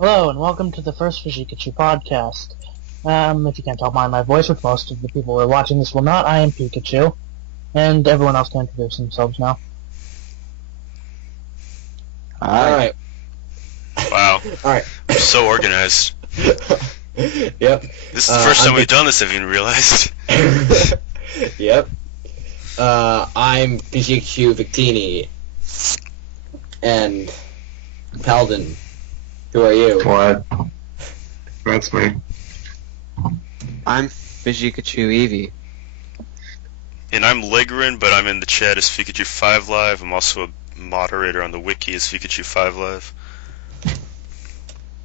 Hello, and welcome to the first Phijkchu podcast. If you can't tell by my voice, which most of the people who are watching this will not, I am Phijkchu, and everyone else can introduce themselves now. Alright. Wow. Alright. So organized. Yep. This is the first time we've done this, I've even realized. Yep. I'm Phijkchu Victini. And Paladin. Who are you? What? That's me. I'm Phijkchu Eevee. And I'm Legrin, but I'm in the chat as Phijkchu5 Live. I'm also a moderator on the wiki as Phijkchu5 Live.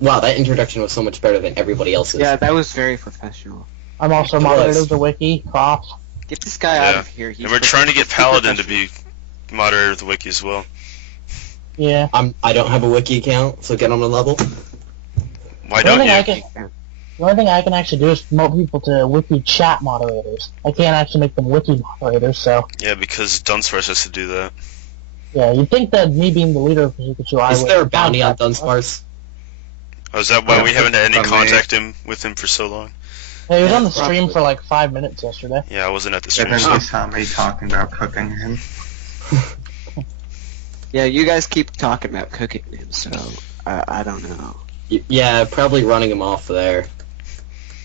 Wow, that introduction was so much better than everybody else's. Yeah, that was very professional. I'm also moderator of the wiki, Cough. Get this guy out of here. And we're trying to get Paladin to be moderator of the wiki as well. Yeah. I don't have a wiki account, so get on the level. Why The only don't thing you? the only thing I can actually do is promote people to wiki chat moderators. I can't actually make them wiki moderators, so... Yeah, because Dunsparce has to do that. Yeah, you'd think that me being the leader of Phijkchu, I would... Is there a bounty on contact him. Dunsparce? Oh, is that why we haven't had any Probably. contact with him for so long? Yeah, he was Yeah, on the stream probably. for like 5 minutes yesterday. Yeah, I wasn't at the And stream. then So. you saw me talking about cooking him. Yeah, you guys keep talking about cooking him, so I don't know. Yeah, probably running him off there.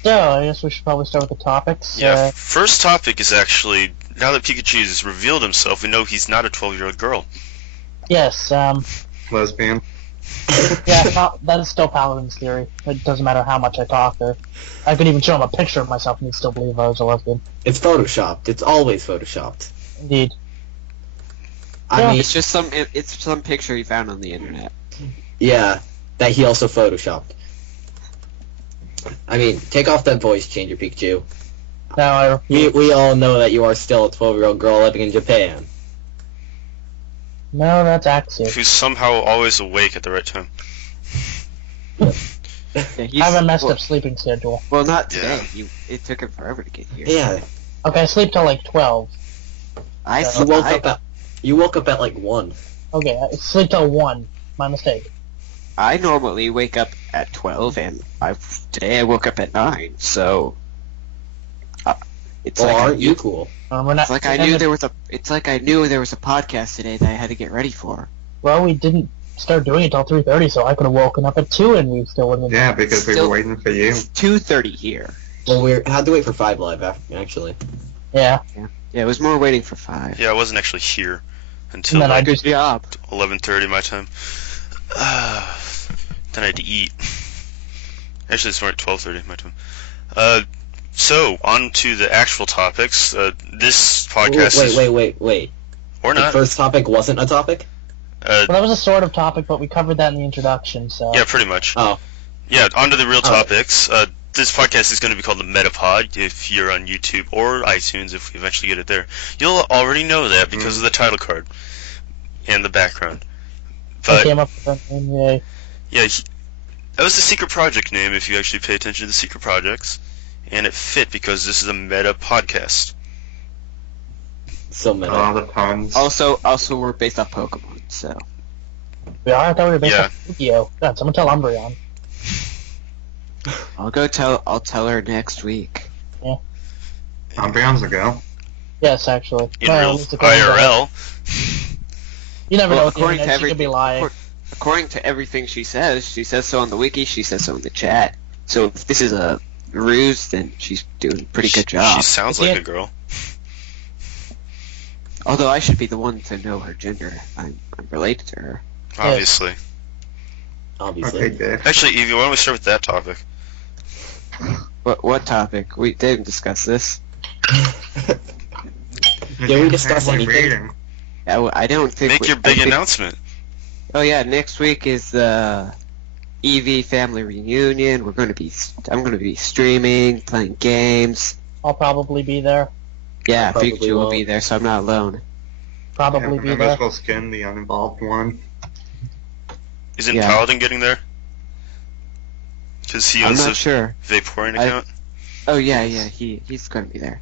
So, I guess we should probably start with the topics. Yeah, first topic is actually, now that Pikachu has revealed himself, we know he's not a 12-year-old girl. Yes, Lesbian. yeah, that is still Paladin's theory. It doesn't matter how much I talk, or I could even show him a picture of myself and he'd still believe I was a lesbian. It's photoshopped. It's always photoshopped. Indeed. I Yeah. mean, It's just some picture he found on the internet. yeah, that he also photoshopped. I mean, take off that voice changer, Pikachu. Now We all know that you are still a 12-year-old girl living in Japan. No, that's Axie. Who's somehow always awake at the right time. Yeah, I have a messed up sleeping schedule. Well, not today. Yeah. It took him forever to get here. Yeah, Okay, I sleep till like 12. you woke up at like 1. Okay, I sleep till 1. My mistake. I normally wake up at 12, and today I woke up at 9. So it's Well, like aren't you cool? We're not. It's like I knew there was a. It's like I knew there was a podcast today that I had to get ready for. Well, we didn't start doing it till 3:30, so I could have woken up at 2 and we still wouldn't. Yeah, because we were waiting for you. It's 2:30 here. Well, we had to wait for 5 Live, actually. Yeah. Yeah, it was more waiting for 5. Yeah, I wasn't actually here until And then like Good job. 11:30 my time. Then I had to eat. Actually, it's more like 12:30 my time. So, on to the actual topics. This podcast is... Wait. Or The not. first topic wasn't a topic? Well, that was a sort of topic, but we covered that in the introduction, so... Yeah, pretty much. Oh. Yeah, on to the real Oh. topics. This podcast is going to be called the MetaPod, if you're on YouTube or iTunes, if we eventually get it there. You'll already know that because of the title card and the background. I But, came up with that name, yay. yeah, that was the secret project name if you actually pay attention to the secret projects. And it fit because this is a meta podcast. So many. All the puns. Also, we're based off Pokemon, so. We are? I thought we were based Yeah. on Yu-Gi-Oh! God, someone tell Umbreon. I'll tell her next week. Umbreon's a go. Yes, actually. In Well, real it's a going back. IRL. You never know Well, with the according to internet, she could be lying. According to everything she says so on the wiki, she says so in the chat. So if this is a ruse, then she's doing a pretty good job. She sounds like a girl. Although I should be the one to know her gender. I'm related to her. Obviously. Obviously. Okay, Dick. Actually, Evie, why don't we start with that topic? What topic? We didn't discuss this. Did we discuss Family anything? reading. I don't think. Make your big announcement. Oh yeah, next week is the EV family reunion. I'm going to be streaming, playing games. I'll probably be there. Yeah, I probably Phijkchu will won't. be there, so I'm not alone. Probably Yeah, be there. Invisible Skin, the uninvolved one. Isn't Yeah. Paladin getting there? Because he I'm owns not a sure. Vaporeon account? Oh yeah, he's going to be there.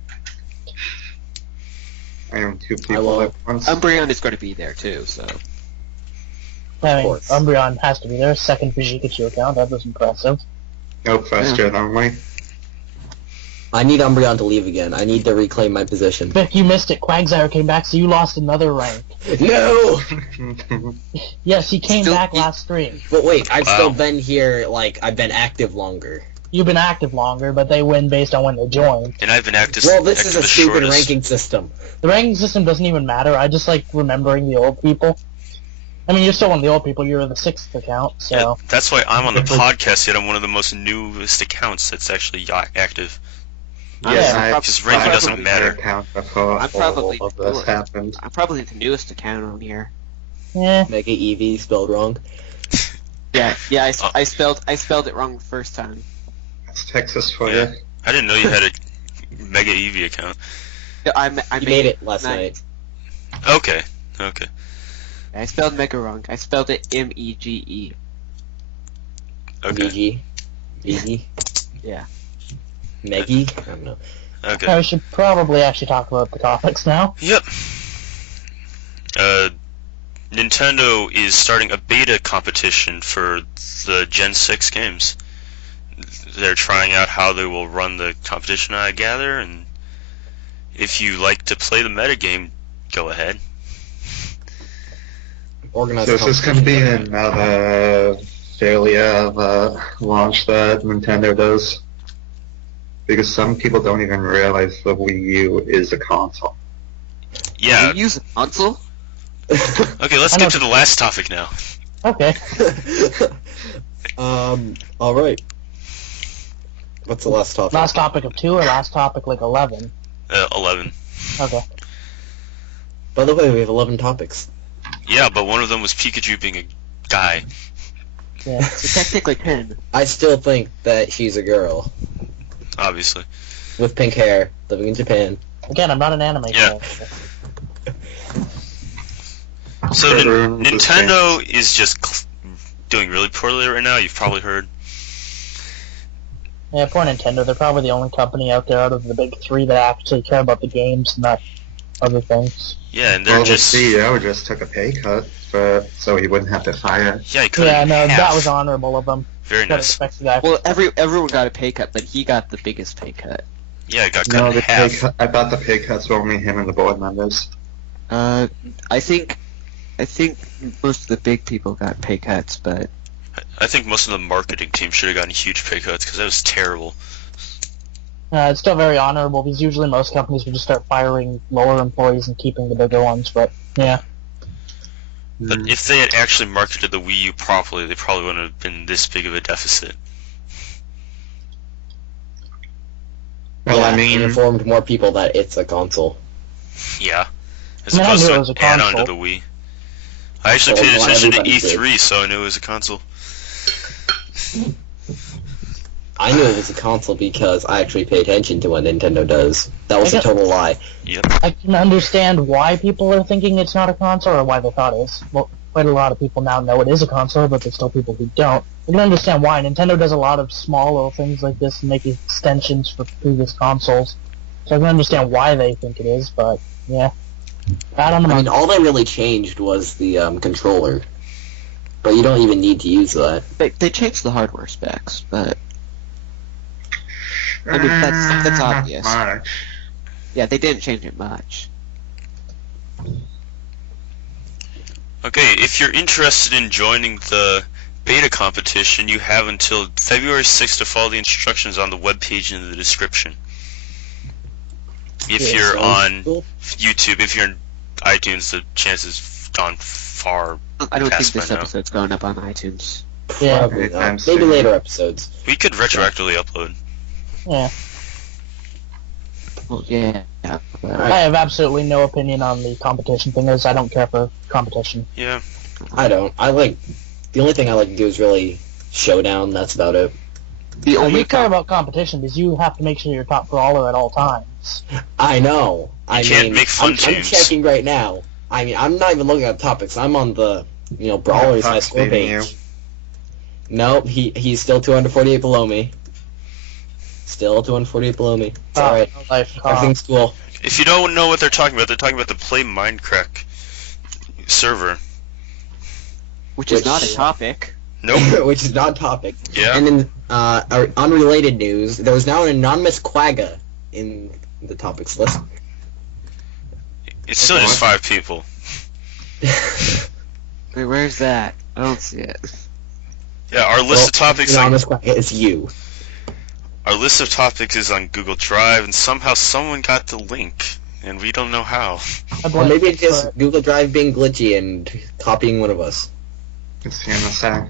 I own 2 I people won't. at once. Umbreon is going to be there too, so. I mean, course. Umbreon has to be there. Second Phijkchu account. That was impressive. Nope, first gen only. I need Umbreon to leave again. I need to reclaim my position. Vic, you missed it. Quagsire came back, so you lost another rank. No! Yes, he came Still- back last stream. But wait, I've Wow. still been here, like, I've been active longer. You've been active longer, but they win based on when they join. And I've been active. Well, this is active a the stupid shortest. ranking system. The ranking system doesn't even matter. I just like remembering the old people. I mean, you're still one of the old people. You're the 6th account, so... Yeah, that's why I'm on the podcast, yet I'm one of the most newest accounts that's actually active. Yes, Yeah, I because ranking doesn't probably matter. account before I'm probably all of this happened. I'm probably the newest account on here. Yeah. Mega EV spelled wrong. Yeah, I spelled it wrong the first time. That's Texas for Yeah. you. I didn't know you had a Mega Eevee account. I You made it last night. Okay. I spelled Mega wrong. I spelled it M-E-G-E. Okay. VG. VG. Yeah. Meggy? I don't know. Okay. We should probably actually talk about the topics now. Yep. Nintendo is starting a beta competition for the Gen 6 games. They're trying out how they will run the competition, I gather, and if you like to play the metagame, go ahead. Organized So is this going to be competition. another failure of a launch that Nintendo does? Because some people don't even realize the Wii U is a console. Yeah. You use a console? Okay, let's I get know- to the last topic now. Okay. Alright. What's the last topic? Last topic of 2 or last topic like 11? 11. Okay. By the way, we have 11 topics. Yeah, but one of them was Pikachu being a guy. Yeah. So technically 10. I still think that she's a girl. Obviously. With pink hair, living in Japan. Again, I'm not an anime Yeah. character. So Everyone's the Nintendo is just doing really poorly right now. You've probably heard. Yeah, poor Nintendo. They're probably the only company out there out of the big 3 that actually care about the games, not other things. Yeah, and they're Well, just. the CEO just took a pay cut so he wouldn't have to fire. Yeah, he cut Yeah, it in no, half. that was honorable of them. Very Gotta nice. respect the guy. Well, everyone got a pay cut, but he got the biggest pay cut. Yeah, it got cut No, in the pay half. cut, I thought the pay cuts were only him and the board members. I think most of the big people got pay cuts, but I think most of the marketing team should have gotten huge pay cuts because that was terrible. It's still very honorable because usually most companies would just start firing lower employees and keeping the bigger ones, but yeah. But if they had actually marketed the Wii U properly, they probably wouldn't have been this big of a deficit. Well, Yeah, I mean, and informed more people that it's a console. Yeah. As I mean, I opposed knew to it was an a add-on to console. the Wii. I actually Well, paid not attention to everybody E3, so I knew it was a console. I knew it was a console because I actually pay attention to what Nintendo does. That was I a guess- total lie. I can understand why people are thinking it's not a console or why they thought it is. Well, quite a lot of people now know it is a console, but there's still people who don't. I can understand why. Nintendo does a lot of small little things like this and make extensions for previous consoles. So I can understand why they think it is, but yeah. I don't know. I mean, all that really changed was the controller. But you don't even need to use that. they changed the hardware specs. But I mean, that's not obvious. much. yeah, they didn't change it much. Okay, if you're interested in joining the beta competition, you have until February 6th to follow the instructions on the webpage in the description. If Yeah, you're so- on YouTube, if you're on iTunes, the chances gone far. I don't think Past this by now. episode's going up on iTunes. Yeah, Probably Anytime not. Maybe soon. later episodes. We could retroactively upload. yeah. Well, yeah. But I have absolutely no opinion on the competition thing, as I don't care for competition. Yeah. I don't. The only thing I like to do is really Showdown, that's about it. the only You care about competition because you have to make sure you're top brawler at all times. I know. I can't mean, make fun I'm teams. checking right now. I mean, I'm not even looking at topics. I'm on the, Brawlers High Fox Score beating page. Nope, he's still 248 below me. Still 248 below me. It's alright. No life, Everything's cool. If you don't know what they're talking about the Play Minecraft server. which is not a topic. Nope. which is not a topic. Yeah. And in unrelated news, there was now an anonymous quagga in the topics list. It's still just 5 people. Wait, where's that? I don't see it. Yeah, our list of topics anonymous quagga is you. Our list of topics is on Google Drive, and somehow someone got the link, and we don't know how. Or maybe it's just Google Drive being glitchy and copying one of us. It's the NSA.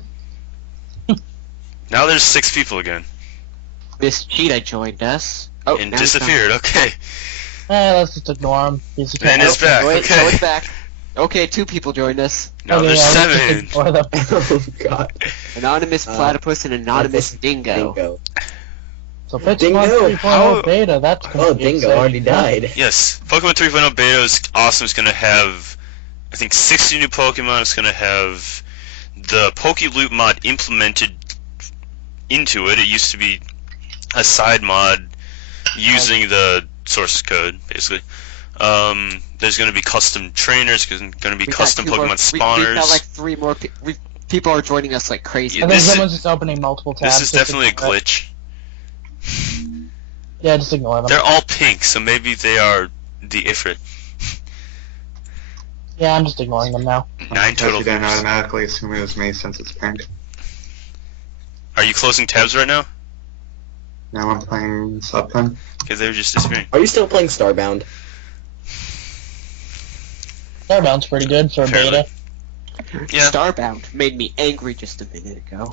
Now there's 6 people again. Miss Cheetah joined us. Oh, And now he's disappeared, okay. Let's just ignore him. Ben is back, Wait, okay. so it's back. Okay, 2 people joined us. Now there's let's 7. just ignore them. Oh god. Anonymous platypus and anonymous dingo. So Phijkchu Dingo, 3.0 how- beta, that's gonna Oh, be Dingo exciting. already died. Yes, Pokemon 3.0 beta is awesome. It's going to have, I think, 60 new Pokemon. It's going to have the Pokeloop mod implemented into it. It used to be a side mod using the source code, basically. There's going to be custom trainers, there's going to be custom Pokemon spawners. We got like 3 more. People are joining us like crazy. I think This is- someone's just opening multiple tabs. This is just to definitely a ignore it. glitch. Yeah, just ignore them. They're all pink, so maybe they are the Ifrit. Yeah, I'm just ignoring them now. 9 total You don't views. automatically assume it was me since it's pink. Are you closing tabs right now? Now I'm playing Subpen. Because they were just disappearing. Are you still playing Starbound? Starbound's pretty good for a Fairly. beta. Yeah. Starbound made me angry just a minute ago.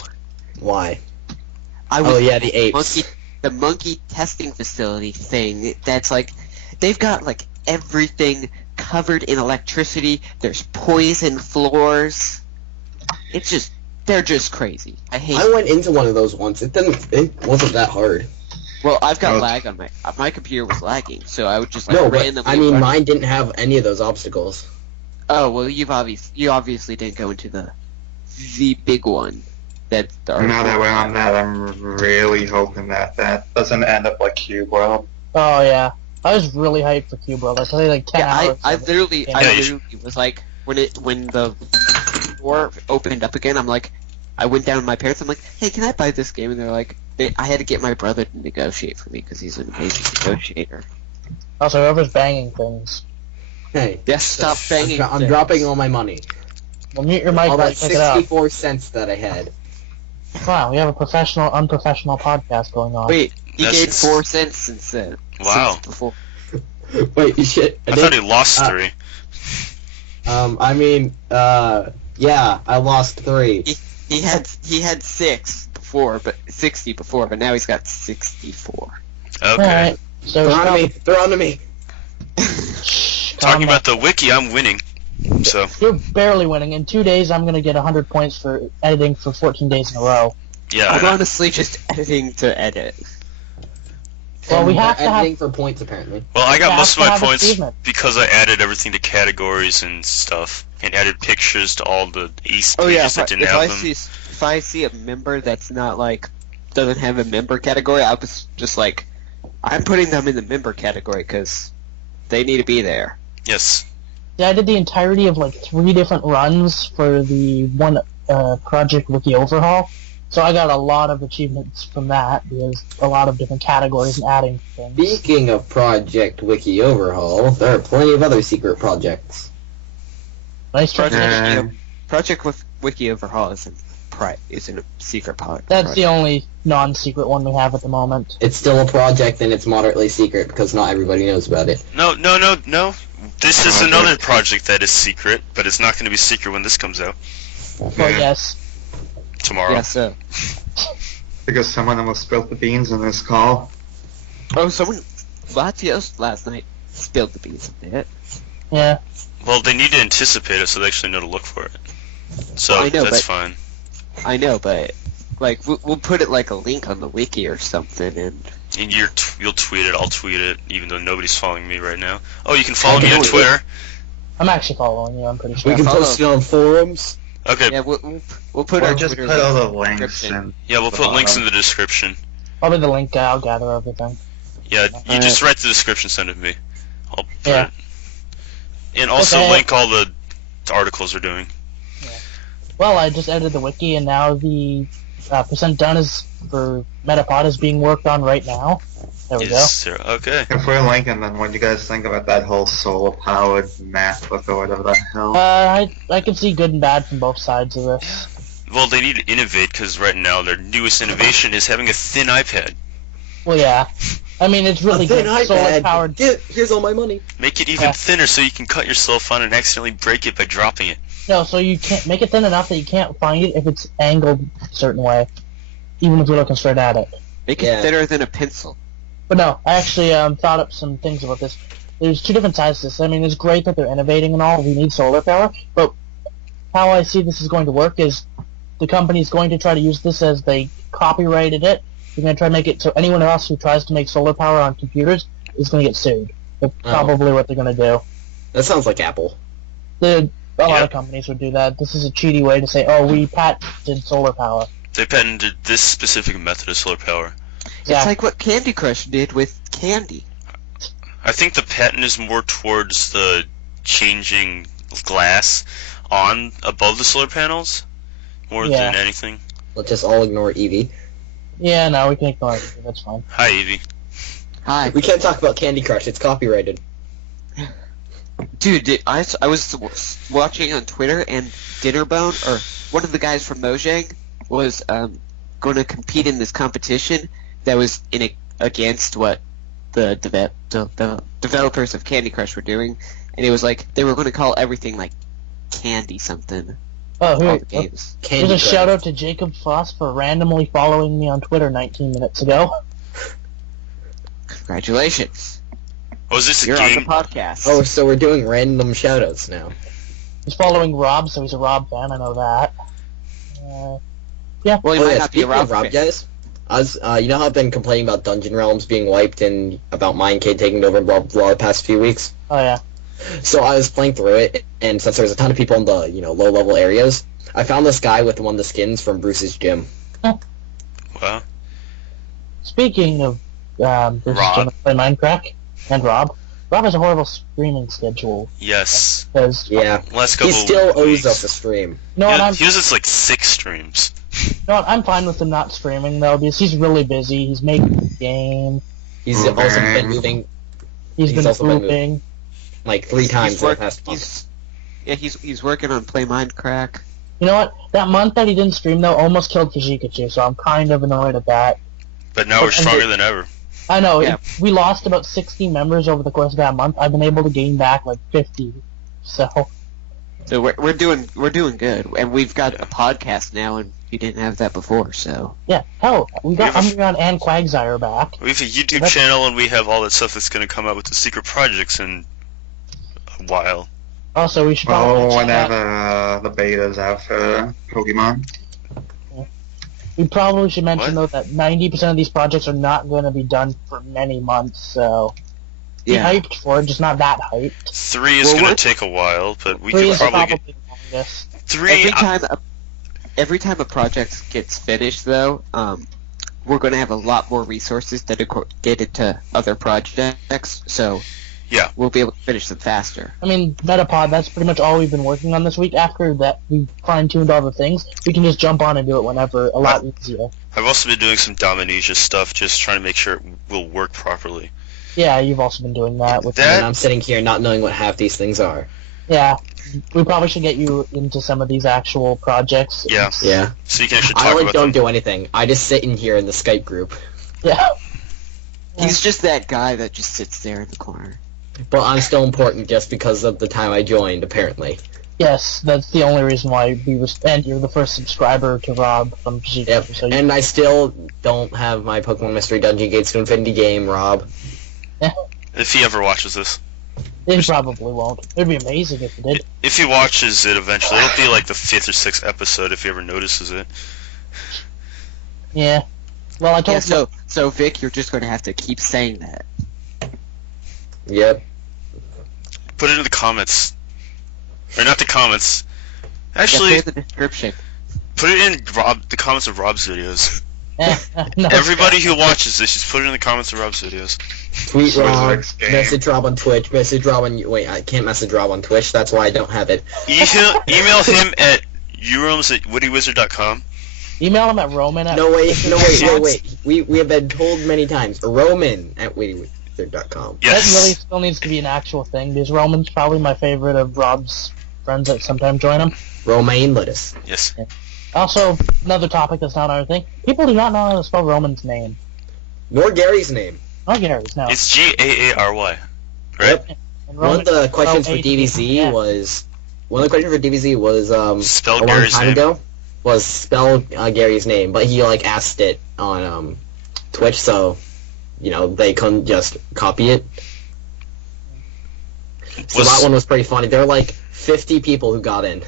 Why? I was Oh yeah, the apes. the monkey testing facility thing. That's like, they've got like everything covered in electricity. There's poison floors. It's just, they're just crazy. I hate. I went into one of those once. It wasn't that hard. Well, I've got Oh. lag on my computer was lagging, so I would just like No, but randomly. I mean run- mine didn't have any of those obstacles. Oh well, you obviously didn't go into the big one. That's the Now that we're on that, I'm really hoping that that doesn't end up like Cube World. Oh yeah, I was really hyped for Cube World. I played like 10 Yeah, hours. I of it. literally, Yeah, I you literally was like, when the door opened up again, I'm like, I went down to my parents. I'm like, hey, can I buy this game? And they're like, I had to get my brother to negotiate for me because he's an amazing negotiator. Also, whoever's banging things, Hey, Yes, stop banging. I'm things. dropping all my money. well, mute your mic All while that you pick it up. 64 cents that I had. Wow, we have a professional, unprofessional podcast going on. Wait, he That's- gained 4 cents since then. Wow. Since before. Wait, shit. I thought he lost 3. Yeah, I lost 3. He had 6 before, but 60 before, but now he's got 64. Okay. Alright, so They're on to me. They're on to me. Talking about the wiki, I'm winning. So, You're barely winning. In 2 days, I'm gonna get 100 points for editing for 14 days in a row. yeah. I'm honestly just editing to edit. Well, we And have they're to have- editing for points apparently. Well, I got Yeah, most of my have points achievement. because I added everything to categories and stuff, and added pictures to all the East Oh yeah, pages that didn't if have I them. see if I see a member that's not like doesn't have a member category, I was just like, I'm putting them in the member category because they need to be there. Yes. Yeah, I did the entirety of like 3 different runs for the one Project Wiki overhaul. So I got a lot of achievements from that because a lot of different categories and adding things. Speaking of Project Wiki Overhaul, there are plenty of other secret projects. Nice try. Project Wiki Overhaul isn't a secret project. That's the only non-secret one we have at the moment. It's still a project and it's moderately secret because not everybody knows about it. No. This is another project that is secret, but it's not going to be secret when this comes out Well, yes. tomorrow. Yeah, so. Because someone almost spilled the beans in this call. Oh, someone Latios last night spilled the beans a bit. Yeah. Well, they need to anticipate it so they actually know to look for it. So I know, that's but- fine. I know, but like we'll put it like a link on the wiki or something, and And you'll tweet it. I'll tweet it, even though nobody's following me right now. Oh, you can follow I me can on do it. Twitter. I'm actually following you, I'm pretty sure. We can follow. post it on forums. Okay. yeah, we'll put Or our just Twitter put all the link in links description. in. Yeah, we'll the put links in bottom. the description. Probably the link, I'll gather everything. Yeah, you just write the description, send it to me. I'll put Yeah. it. And also Okay. link all the articles we're doing. Well, I just edited the wiki, and now the percent done is for MetaPod is being worked on right now. There we go. Okay. If we're linking, then what do you guys think about that whole solar-powered math book or whatever the hell? I can see good and bad from both sides of this. Well, they need to innovate because right now their newest innovation is having a thin iPad. Well, yeah. I mean, it's really good. Solar-powered. Here's all my money. Make it even thinner so you can cut yourself on and accidentally break it by dropping it. No, so you can't make it thin enough that you can't find it if it's angled a certain way, even if you're looking straight at it. Make it thinner than a pencil. But no, I actually thought up some things about this. There's two different sides to this. I mean, it's great that they're innovating and all. We need solar power, but how I see this is going to work is the company's going to try to use this as they copyrighted it. They're going to try to make it so anyone else who tries to make solar power on computers is going to get sued. That's probably what they're going to do. That sounds like Apple. A lot of companies would do that. This is a cheaty way to say, oh, we patented solar power. They patented this specific method of solar power. Yeah. It's like what Candy Crush did with candy. I think the patent is more towards the changing glass on above the solar panels more than anything. Let's just all ignore Evie. Yeah, no, we can ignore it. That's fine. Hi, Evie. Hi. We can't talk about Candy Crush. It's copyrighted. Dude, I was watching on Twitter, and Dinnerbone, or one of the guys from Mojang, was going to compete in this competition that was against what the developers of Candy Crush were doing, and it was like they were going to call everything like Candy something. Oh, all the games. There's a shout out to Jacob Foss for randomly following me on Twitter 19 minutes ago. Congratulations. Oh, is this a You're game? on the podcast. Oh, so we're doing random shoutouts now. He's following Rob, so he's a Rob fan. I know that. Yeah. Well, he might not be a speaking Rob of Rob, fan. guys. You know how I've been complaining about Dungeon Realms being wiped and about Mindcade taking over and blah blah blah the past few weeks? Oh yeah. So I was playing through it, and since there was a ton of people in the low level areas, I found this guy with one of the skins from Bruce's gym. Wow. Speaking of Bruce's gym, play Minecraft and Rob. Rob has a horrible streaming schedule. Yes. Because Last couple he still weeks. owes us a stream. he uses like 6 streams. I'm fine with him not streaming though, because he's really busy. He's making the game. He's also been moving. He's been also been moving like 3 times in the past month. He's working on Play Minecraft. You know what? That month that he didn't stream though almost killed Phijkchu, so I'm kind of annoyed at that. But now we're stronger than ever. I know. Yeah. We lost about 60 members over the course of that month. I've been able to gain back like 50. So we're doing good, and we've got a podcast now, and we didn't have that before. So yeah, hell, we got Underground and Quagsire back. We have a YouTube channel, and we have all that stuff that's going to come out with the secret projects in a while. Also, we should probably whenever the beta's out for Pokemon. We probably should mention though that 90% of these projects are not going to be done for many months. So be hyped for it, just not that hyped. 3 is going to take a while, but we 3 can is probably get the longest. 3. Every time a project gets finished, though, we're going to have a lot more resources dedicated to other projects. So we'll be able to finish them faster. I mean, MetaPod, that's pretty much all we've been working on this week. After that, we fine-tuned all the things. We can just jump on and do it whenever, a lot easier. I've also been doing some Dominesia stuff, just trying to make sure it will work properly. Yeah, you've also been doing that. And I'm sitting here not knowing what half these things are. Yeah, we probably should get you into some of these actual projects. Yeah. So you can actually talk about don't do anything. I just sit in here in the Skype group. Yeah. He's just that guy that just sits there in the corner. But I'm still important just because of the time I joined, apparently. Yes, that's the only reason why and you're the first subscriber to Rob from Phijkchu. Yep. So and I still don't have my Pokemon Mystery Dungeon Gates to Infinity game, Rob. If he ever watches this. He probably won't. It'd be amazing if he did. If he watches it eventually, it'll be like the 5th or 6th episode if he ever notices it. Yeah. Well, I told you. So Vic, you're just going to have to keep saying that. Yep. Put it in the comments. Or not the comments. Actually, the description. Put it in the comments of Rob's videos. No, Everybody who watches this, just put it in the comments of Rob's videos. Tweet Rob, message Rob on Twitch, message Rob on... Wait, I can't message Rob on Twitch, that's why I don't have it. Email him at Uroms at woodywizard.com. Email him at Roman at... No, wait. We have been told many times. Roman at wittywizard.com. Yes. That really still needs to be an actual thing, because Roman's probably my favorite of Rob's friends that sometimes join him. Romaine lettuce. Yes. Also, another topic that's not our thing. People do not know how to spell Roman's name. Nor Gary's name. Not Gary's, no. It's Gaary, right? Yep. And One of the questions for A-T, DBZ yeah. was Spell a long Gary's time name. ago was spell Gary's name, but he like asked it on Twitch, so they couldn't just copy it. So that one was pretty funny. There were like 50 people who got in.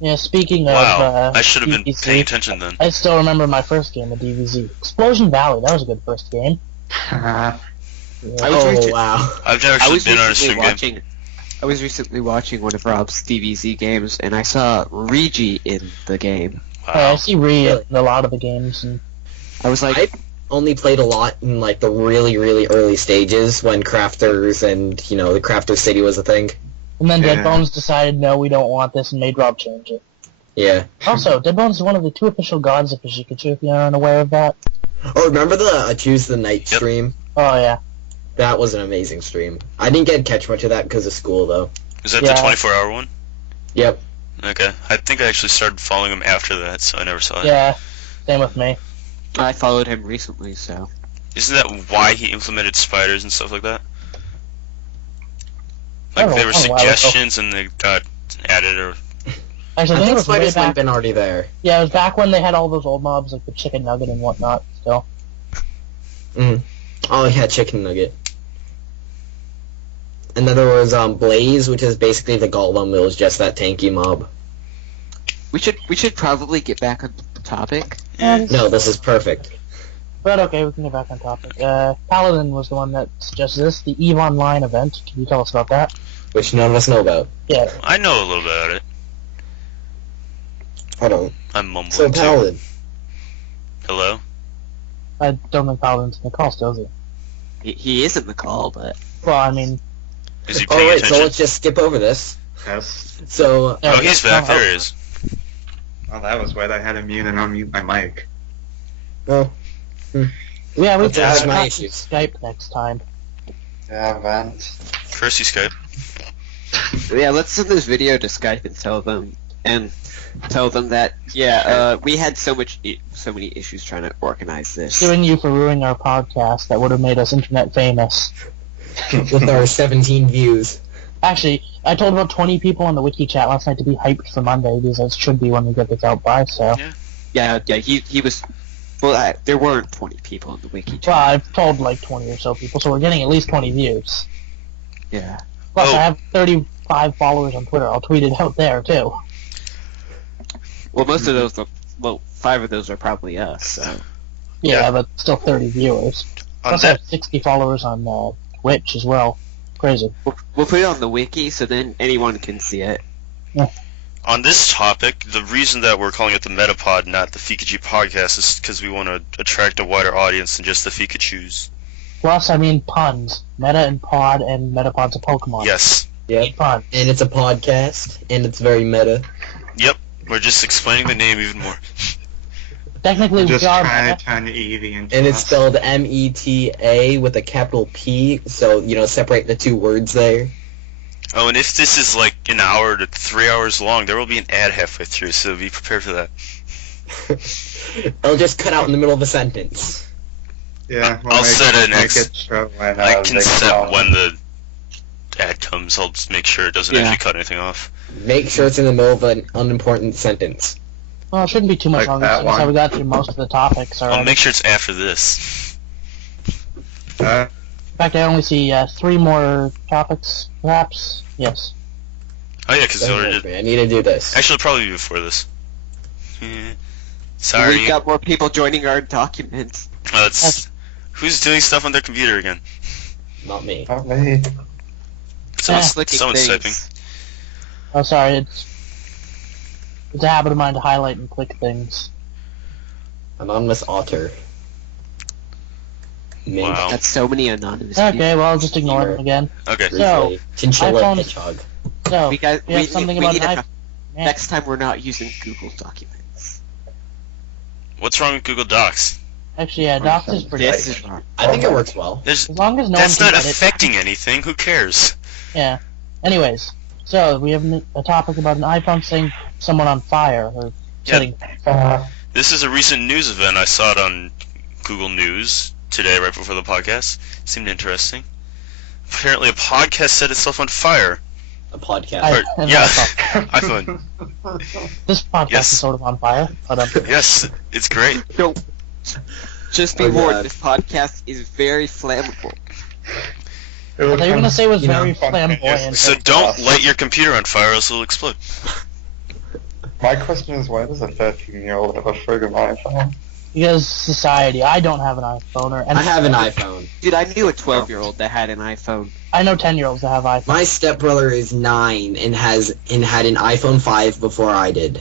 Yeah, speaking of Wow, I should have been DBZ, paying attention then. I still remember my first game of DBZ. Explosion Valley, that was a good first game. I was Oh rec- wow! I've never I actually was been on a recently stream game. watching. I was recently watching one of Rob's DBZ games, and I saw Regi in the game. I Wow. see Ree Really? in a lot of the games, and I was like, I only played a lot in like the really, really early stages when Crafters and the Crafter City was a thing. then Yeah. Dead Bones decided, no, we don't want this, and made Rob change it. Yeah. Also, Dead Bones is one of the 2 official gods of Phijkchu, if you're unaware of that. Oh, remember the Choose the Night Yep. stream? Oh, yeah. That was an amazing stream. I didn't get to catch much of that because of school though. Is that Yeah. the 24-hour one? Yep. Okay. I think I actually started following him after that, so I never saw it. Yeah, same with me. I followed him recently, so Isn't that why he implemented spiders and stuff like that? Like, Oh, there were oh, wow. suggestions and they got added, or... Actually, I I think it think was way Spiders might have back. been already there. Yeah, it was back when they had all those old mobs, like the Chicken Nugget and whatnot, still. Oh yeah, Chicken Nugget. And then there was Blaze, which is basically the Golem. It was just that tanky mob. we should probably get back on the topic. No, this is perfect. But okay, we can get back on topic. Paladin was the one that suggested this, the EVE Online event. Can you tell us about that? Which none of us know about. Yeah. I know a little bit about it. I don't. I'm mumbling So too. Paladin. Hello? I don't think Paladin's in the call still, is he? He is in the call, but Well, I mean, Is he paying Alright, so attention? let's just skip over this. Yes. So, yeah, Oh, he's back. oh, There he is. Well, that was why I had to mute and unmute my mic. well, yeah, we That's can my talk issues. Skype next time. Yeah, Vent. First, you Skype. yeah, let's send this video to Skype and tell them that we had so many issues trying to organize this. Suing you for ruining our podcast that would have made us internet famous. with our 17 views. Actually, I told about 20 people on the wiki chat last night to be hyped for Monday, because it should be when we get this out by, so... Yeah, he was. Well, there weren't 20 people in the wiki chat. Well, I've told like 20 or so people, so we're getting at least 20 views. Yeah. Plus, Oh. I have 35 followers on Twitter. I'll tweet it out there, too. Well, most of those, 5 of those are probably us. So. Yeah, but still 30 viewers. On Plus, I that, have 60 followers on Twitch as well. Crazy. We'll put it on the wiki so then anyone can see it. on this topic, the reason that we're calling it the MetaPod, not the Phijkchu podcast, is because we want to attract a wider audience than just the Phijkchus. Plus, I mean puns. Meta and pod, and MetaPod's a Pokemon. Yes. Yep. Fun. And it's a podcast, and it's very meta. Yep. We're just explaining the name even more. Technically, Just we are trying meta. to turn Eevee into And it's us. spelled M-E-T-A with a capital P, so, separate the two words there. Oh, and if this is like an hour to 3 hours long, there will be an ad halfway through, so be prepared for that. It'll just cut out in the middle of a sentence. Yeah, I'll set an make ex- it show when, I can they set call. when the ad comes. I'll just make sure it doesn't Yeah. actually cut anything off. Make sure it's in the middle of an unimportant sentence. Well, it shouldn't be too much Like longer that since one. we got through most of the topics already. I'll make sure it's after this. In fact, I only see 3 more topics, perhaps. Yes. Oh yeah, because Doesn't work for me. I need to do this. actually probably before this. Sorry. We got more people joining our documents. It's who's doing stuff on their computer again? Not me. Not me. Someone's, Clicking someone's things. typing. Oh, sorry, it's a habit of mine to highlight and click things. Anonymous otter. Mint. Wow. That's so many anonymous people. Okay, well, I'll just ignore them again. Okay. Grizzly. Chinchilla iPhone- hedgehog. So, We got. we have something about need an a, Next time we're not using Google Documents. What's wrong with Google Docs? Actually, yeah, Docs is pretty This good. is wrong. I think it works well. There's, As long as no that's one not can edit. affecting anything. Who cares? Yeah. Anyways, so we have a topic about an iPhone setting someone on fire, or setting This is a recent news event. I saw it on Google News today, right before the podcast. Seemed interesting. Apparently, a podcast set itself on fire. A podcast. Yeah, iPhone. This podcast Yes. is sort of on fire, but Yes, it's great. So, just be Oh, warned, God. this podcast is very flammable. I thought you were gonna say it was very fun flamboyant. So don't light your computer on fire, or else it'll explode. My question is, why does a 13-year-old have a friggin' iPhone? Because society. I don't have an iPhone, I have an iPhone. Dude, I knew a 12-year-old that had an iPhone. I know 10-year-olds that have iPhones. My stepbrother is 9 and had an iPhone 5 before I did.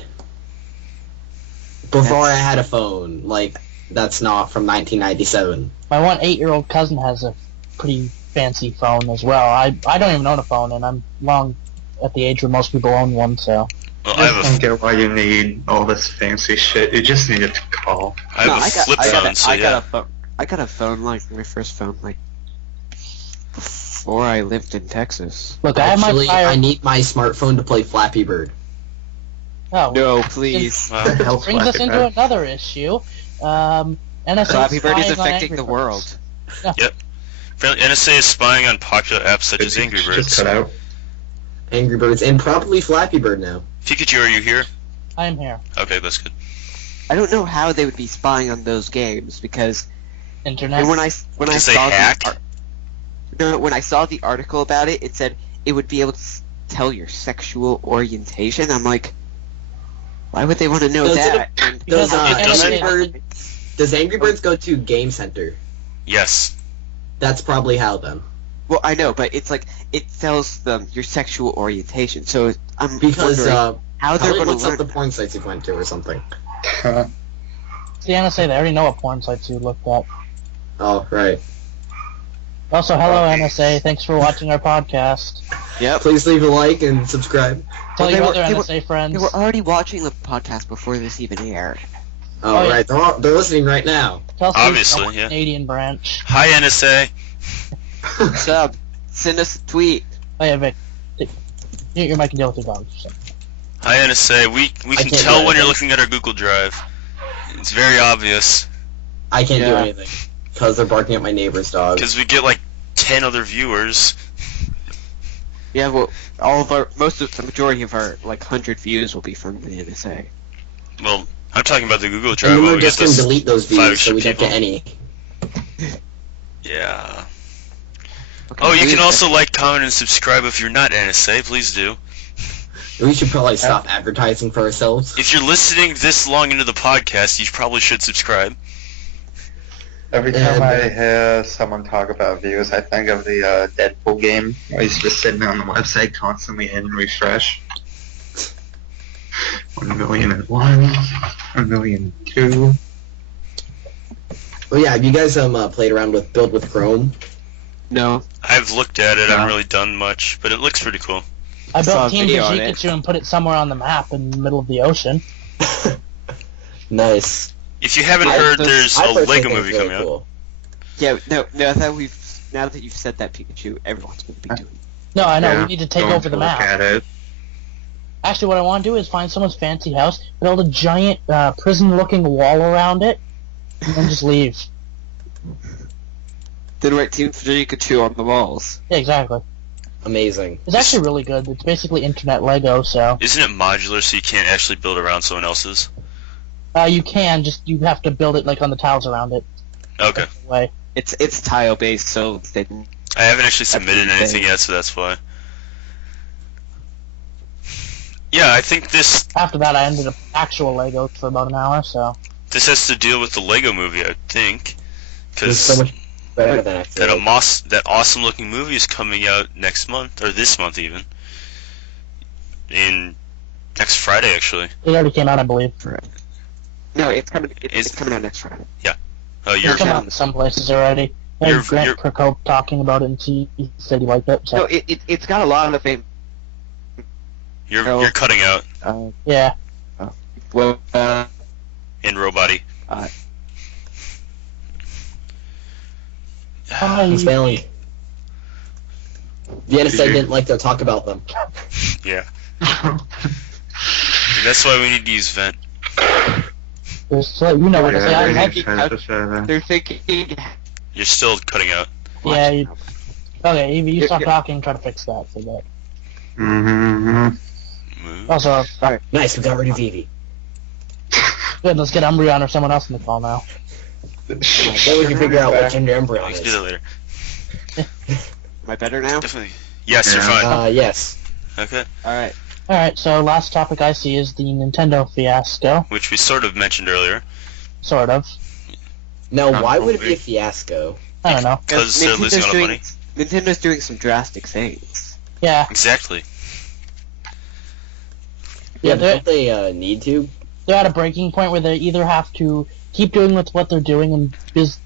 Before I had a phone, like, that's not from 1997. My one 8-year-old cousin has a pretty fancy phone as well. I don't even own a phone, and I'm long at the age where most people own one, so. Well, I I just have don't get why you need all this fancy shit. You just need it to call. I have a flip phone, so yeah. I got a phone, like, my first phone, like, before I lived in Texas. Look, I have my Actually, fire. I need my smartphone to play Flappy Bird. Oh, No, please. Wow. this brings us into another issue. NSA Flappy Bird is spying on affecting Angry the Birds. world. Apparently, NSA is spying on popular apps such as Angry Just Birds. cut out. Angry Birds, and probably Flappy Bird now. Phijkchu, are you here? I am here. Okay, that's good. I don't know how they would be spying on those games, because Internet. and when I Because they saw hack? when I saw the article about it, it said it would be able to tell your sexual orientation. I'm like, why would they want to know Does it- that? And Because it Angry Does Angry Birds go to Game Center? Yes. That's probably how then. well, I know, but it's like it tells them your sexual orientation. So I'm Because wondering how they're probably going to looks up learn. the porn sites you went to or something. The NSA, they already know what porn sites you looked at. Oh, right. Also, hello NSA, thanks for watching our podcast. Yep. Please leave a like and subscribe. Tell Well, your they other were- NSA friends. They were already watching the podcast before this even aired. Oh, Oh, yeah. right. They're listening right now. Tell Steve Obviously, about yeah. Canadian branch. Hi, NSA. Sub, send us a tweet. Oh yeah, Vic. Your mic can deal with your dogs. So. Hi, NSA. We I can can't tell do when you're anything. looking at our Google Drive. It's very obvious. I can't do Yeah. anything. Because they're barking at my neighbor's dog. Because we get like 10 other viewers. Yeah, well, the majority of our, like, 100 views will be from the NSA. Well, I'm talking about the Google Drive. And where we're we just get going to this delete those views so we don't people. get any. Yeah. Okay, Oh, you who can is also like, comment, and subscribe if you're not NSA. Please do. We should probably stop advertising for ourselves. If you're listening this long into the podcast, you probably should subscribe. Every time And, I hear someone talk about views, I think of the Deadpool game. Where he's just sitting on the website constantly hitting refresh. 1,000,001, 1,000,002. Well, yeah, have you guys played around with Build with Chrome? No. I've looked at it. I Yeah. haven't really done much, but it looks pretty cool. I saw built a Team video on it. Phijkchu and put it somewhere on the map in the middle of the ocean. Nice. If you haven't I heard, pers- there's I a personally Lego think movie it's really coming out. cool. Yeah, no, now that you've said that, Pikachu, everyone's going to be doing it. No, I know, Yeah, we need to take going over to the look map. at it. Actually, what I want to do is find someone's fancy house, build a giant prison-looking wall around it, and then just leave. Then write Team Pikachu on the walls. Yeah, exactly. Amazing. It's actually really good. It's basically internet Lego, so Isn't it modular so you can't actually build around someone else's? you can you have to build it like on the tiles around it. Okay. That's the way. It's tile based, so they I haven't actually submitted That's anything yet, so that's why. Yeah, I think this After that, I ended up actual Lego for about an hour. So has to deal with the Lego movie, I think. It's Because so much better than that, actually. that awesome looking movie is coming out next month, or this month even. Next Friday, actually. it already came out, I believe. No, it's coming. Is- It's coming out next Friday. Oh, you're It's come out in some places already. I You're- had Grant you're- Kirkhope talking about it, and he said he liked it. So. No, it's got a lot of You're cutting out Yeah. Well, in Robody. It's failing. Vienna said didn't like to talk about them. Yeah. That's why we need to use Vent. Just so you know what to say. they're thinking. You're still cutting out. Yeah. Okay, Evie, you stop talking and try to fix that. So that. Move. Also, Nice, we got rid of Evie. good. Let's get Umbreon or someone else in the call now. Then we can figure out what gender Embryon We can is. do that later. Am I better now? Definitely. Yes, you're Yeah. fine. Yes. Okay. Alright. Alright, so last topic I see is the Nintendo fiasco. Which we sort of mentioned earlier. Sort of. Now, Not why would it be probably. a fiasco? I don't know. Because they're losing a lot of money. Nintendo's doing some drastic things. Yeah. Exactly. Yeah, Don't they need to? they're at a breaking point where they either have to keep doing with what they're doing, and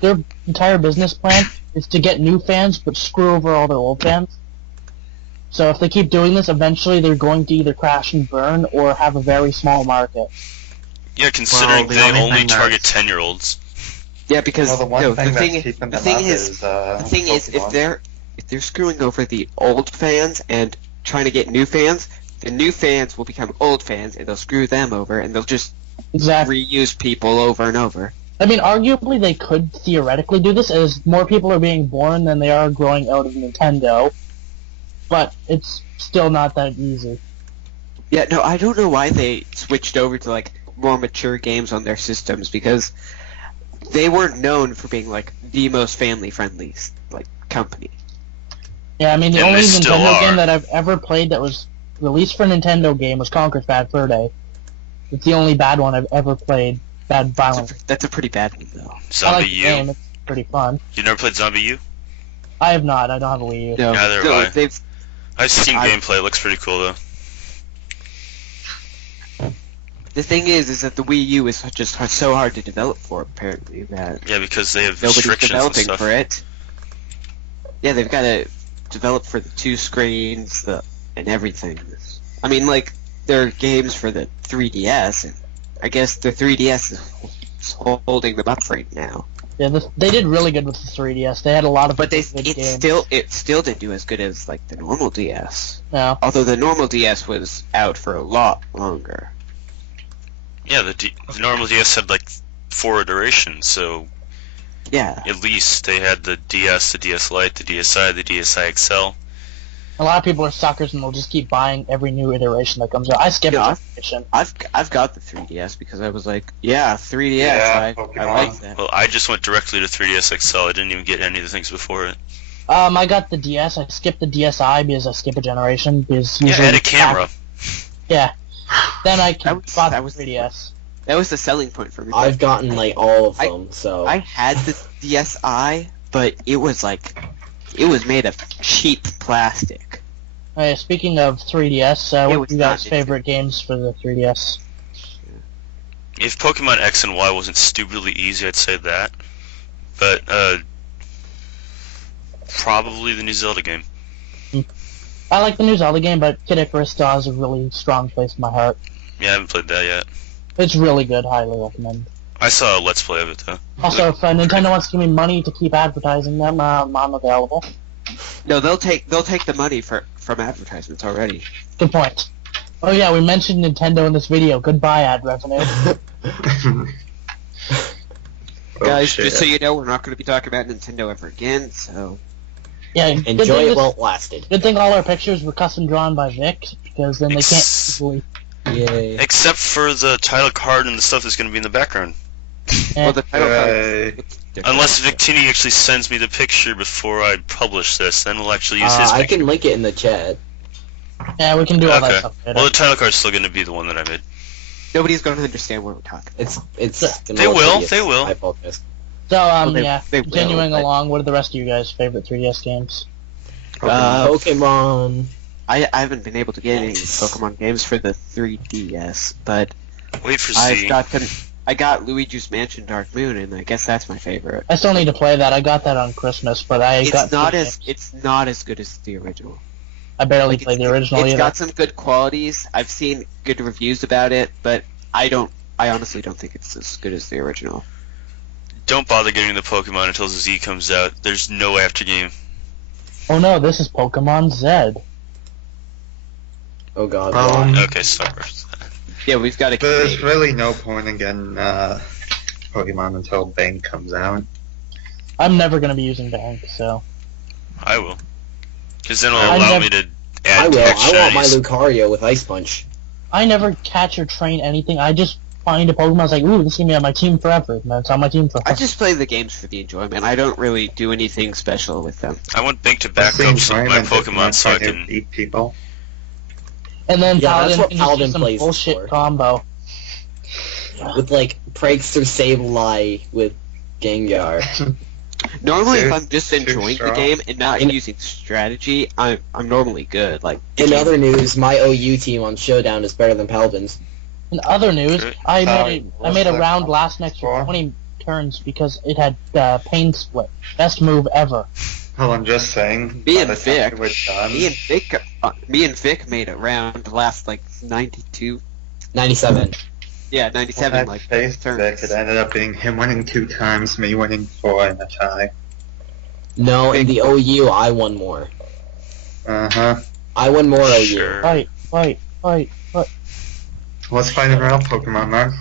their entire business plan is to get new fans but screw over all their old fans. So if they keep doing this, eventually they're going to either crash and burn or have a very small market. Yeah, considering the they only only thing target that's- 10-year-olds. Yeah, because Well, the one no, thing the that's thing, keeping the them thing up is, the thing is, if Pokemon. they're screwing over the old fans and trying to get new fans, the new fans will become old fans and they'll screw them over and they'll just Exactly. reuse people over and over. I mean, arguably they could theoretically do this, as more people are being born than they are growing out of Nintendo. But it's still not that easy. Yeah, no, I don't know why they switched over to like more mature games on their systems, because they weren't known for being like the most family friendly like company. Yeah, I mean, the And only they still Nintendo are. game that I've ever played that was released for Nintendo game was Conker's Bad Fur Day. It's the only bad one I've ever played. Bad violence. That's a pretty bad one though. I like Zombie the U. game. It's pretty fun. You never played Zombie U? I have not. I don't have a Wii U. No, Neither no, have I. they've I've seen I- gameplay. It looks pretty cool though. the thing is that the Wii U is just so hard to develop for apparently that Yeah, because they have nobody's restrictions and developing stuff. for it. Yeah, they've got to develop for the 2 screens, and everything. I mean, like, there are games for the 3DS, and I guess the 3DS is holding them up right now. Yeah, they did really good with the 3DS. They had a lot of But good games. it still didn't do as good as like the normal DS. No. Although the normal DS was out for a lot longer. Yeah, the normal DS had like 4 iterations, so Yeah. at least they had the DS, the DS Lite, the DSi, the DSi XL. A lot of people are suckers and they'll just keep buying every new iteration that comes out. I skipped Yeah, a generation. I've got the 3DS because I was like, yeah, 3DS. Yeah, I Pokemon. like that. Well, I just went directly to 3DS XL. I didn't even get any of the things before it. I got the DS. I skipped the DSi because I skip a generation. Because Yeah, usually and a camera. Yeah. Then I bought that the was- 3DS. That was the selling point for me. I've gotten like all of I- them, so I had the DSi, but it was made of cheap plastic. Hey, speaking of 3DS, It what are was you not guys' favorite games for the 3DS? If Pokemon X and Y wasn't stupidly easy, I'd say that. But, probably the new Zelda game. I like the new Zelda game, but Kid Icarus still has a really strong place in my heart. Yeah, I haven't played that yet. It's really good. Highly recommend. I saw a Let's Play of it, though. Also, if Nintendo wants to give me money to keep advertising them, I'm available. No, they'll take the money from advertisements already. Good point. Oh yeah, we mentioned Nintendo in this video. Goodbye, ad revenue. Guys, shit. just so you know, we're not going to be talking about Nintendo ever again. So Yeah, good enjoy thing it this- while it lasted. Good thing all our pictures were custom drawn by Vic, because then they can't Ex- easily. Yay. Except for the title card and the stuff that's going to be in the background. well, the title card Yay. looks different. Unless Victini actually sends me the picture before I publish this, then we'll actually use his I picture. can link it in the chat. Yeah, we can do all that Okay. stuff later. Well, the title card's still going to be the one that I made. Nobody's going to understand what we're talking about. It's They will, they will. I apologize. So, Well, they- yeah, they will, continuing but- along, what are the rest of you guys' favorite 3DS games? Pokemon. I haven't been able to get any Pokemon games for the 3DS, but Wait for I've Z. got them. I got Luigi's Mansion Dark Moon, and I guess that's my favorite. I still need to play that. I got that on Christmas, but I got... It's not as good as the original. I barely Like, played the original It's either. got some good qualities. I've seen good reviews about it, but I honestly don't think it's as good as the original. Don't bother getting the Pokemon until Z comes out. There's no after game. Oh no, this is Pokemon Z. Oh god. Okay, sorry. Yeah, we've got a There's Canadian. really no point in getting Pokemon until Bank comes out. I'm never gonna be using Bank, so I will. Because then it'll I allow never- me to I add will. text I want my shinies. Lucario with Ice Punch. I never catch or train anything. I just find a Pokemon. I was like, ooh, this is gonna be on my team forever. And it's on my team forever. I just play the games for the enjoyment. I don't really do anything special with them. I want Bank to What's back the up some of my enjoyment if you're Pokemon not so I trying to can... beat people. And then Yeah, that's Paladin what can just Paladin do some plays bullshit for. combo. With like Prankster Sableye with Gengar. Normally, if Too- I'm just too enjoying the strong. game and not In- using strategy, I'm normally good. Like In other news, my OU team on Showdown is better than Paladin's. In other news, Great. I What's made a that round called? last next For? for 20 turns because it had pain split. Best move ever. Well, I'm just saying. Me by and the time Vic, we're done, me and Vic made a round last like 92. 97. Yeah, 97 that like face Vic, turns. it ended up being him winning 2 times, me winning 4 in a tie. No, in the OU, I won more. Uh-huh. I won more OU. Sure. Fight. Let's find a real Pokemon, man.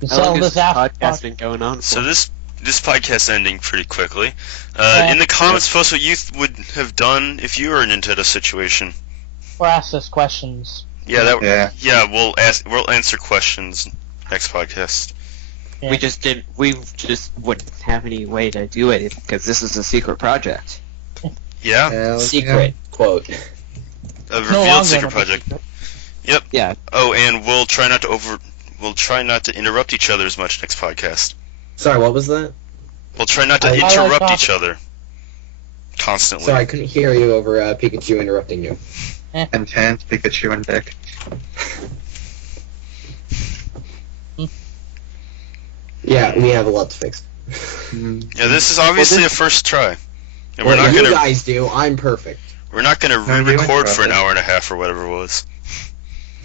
You How sell long has this after. podcast been going on for? So this podcast ending pretty quickly. Yeah. In the comments, post what you would have done if you were in a Nintendo situation. Or ask us questions. Yeah, Yeah. we'll answer questions next podcast. Yeah. We just wouldn't have any way to do it because this is a secret project. Yeah, Secret. Quote. a No revealed longer secret a project. secret. Yeah, Oh, and we'll try not to interrupt each other as much next podcast. Sorry, what was that? We'll try not to I like interrupt talking. each other constantly. Sorry, I couldn't hear you over Pikachu interrupting you. And Tan, Pikachu, and Vic. Yeah, we have a lot to fix. Yeah, this is obviously a first try, and we're What not you gonna guys do, I'm perfect. re-record interrupt for an us. hour and a half or whatever it was.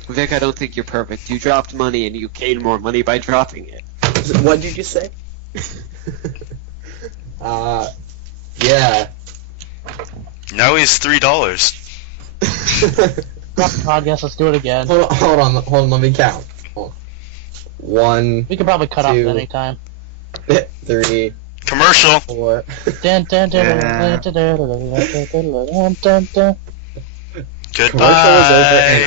Vic, I don't think you're perfect. You dropped money and you gained more money by dropping it. What did you say? Yeah. Now he's $3. Drop the podcast, let's do it again. Hold on, let me count. Hold on. 1, We could probably cut off Two. at any time. 3, Commercial. 4. Dun, dun, dun, Yeah. dun, dun, dun, dun, dun, dun, dun, dun, dun. Goodbye. Commercial is over, and